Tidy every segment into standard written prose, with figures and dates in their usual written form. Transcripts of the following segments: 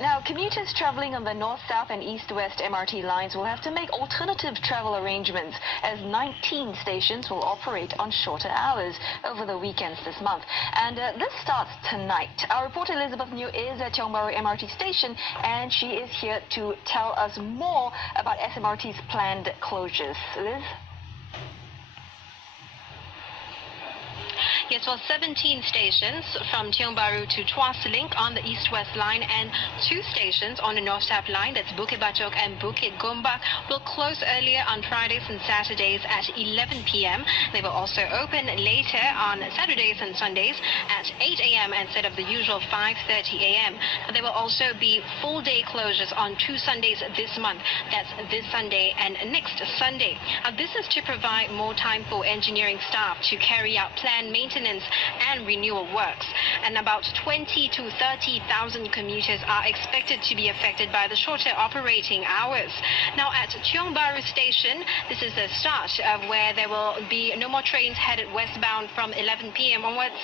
Now, commuters traveling on the north-south and east-west MRT lines will have to make alternative travel arrangements as 19 stations will operate on shorter hours over the weekends this month. And this starts tonight. Our reporter Elizabeth New is at Tiong Bahru MRT station, and she is here to tell us more about SMRT's planned closures. Liz? Yes, well, 17 stations from Tiong Bahru to Tuas link on the east-west line and 2 stations on the north-south line, that's Bukit and Bukit Gombak, will close earlier on Fridays and Saturdays at 11 p.m. They will also open later on Saturdays and Sundays at 8 a.m. instead of the usual 5:30 a.m. There will also be full-day closures on 2 Sundays this month. That's this Sunday and next Sunday. This is to provide more time for engineering staff to carry out planned maintenance and renewal works, and about 20 to 30,000 commuters are expected to be affected by the shorter operating hours. Now at Tiong Bahru station, this is the start of where there will be no more trains headed westbound from 11 p.m. onwards.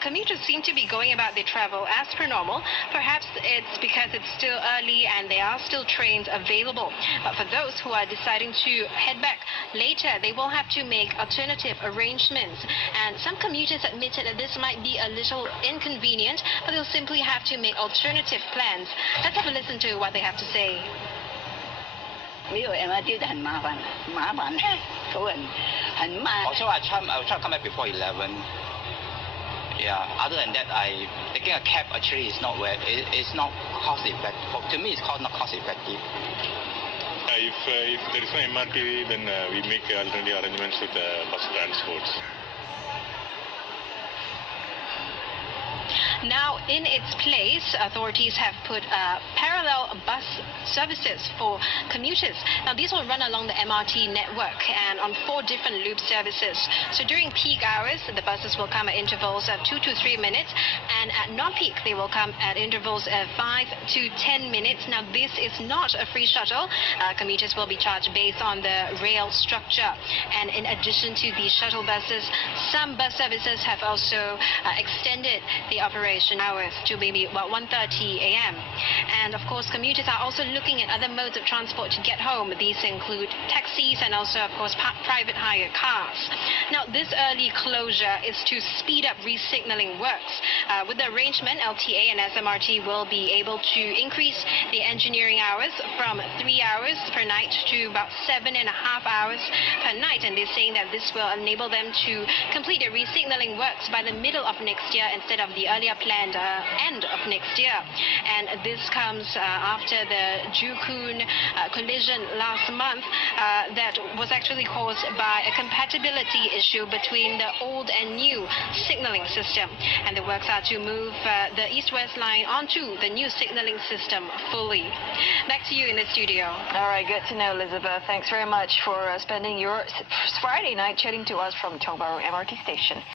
Commuters seem to be going about their travel as per normal. Perhaps it's because it's still early and there are still trains available. But for those who are deciding to head back later, they will have to make alternative arrangements. And some commuters admitted that this might be a little inconvenient, but they'll simply have to make alternative plans. Let's have a listen to what they have to say. 没有 MRT 很麻烦，头很慢。Also, I try to come back before 11. Yeah. Other than that, taking a cab actually is not it's not cost effective. To me, it's not cost effective. If there is no MRT, then we make alternative arrangements with bus transports. Now, in its place, authorities have put parallel bus services for commuters. Now, these will run along the MRT network and on 4 different loop services. So during peak hours, the buses will come at intervals of 2 to 3 minutes, and at non-peak, they will come at intervals of 5 to 10 minutes. Now, this is not a free shuttle. Commuters will be charged based on the rail structure. And in addition to the shuttle buses, some bus services have also extended the operation hours to maybe about 1:30 a.m. And of course, commuters are also looking at other modes of transport to get home. These include taxis and also, of course, private hire cars. Now, this early closure is to speed up resignaling works. With the arrangement, LTA and SMRT will be able to increase the engineering hours from 3 hours per night to about 7.5 hours per night. And they're saying that this will enable them to complete the resignaling works by the middle of next year instead of the earlier planned end of next year. And this comes after the Jurong collision last month that was actually caused by a compatibility issue between the old and new signaling system. And the works are to move the east-west line onto the new signaling system fully. Back to you in the studio. All right, good to know, Elizabeth. Thanks very much for spending your Friday night chatting to us from Tiong Bahru MRT station.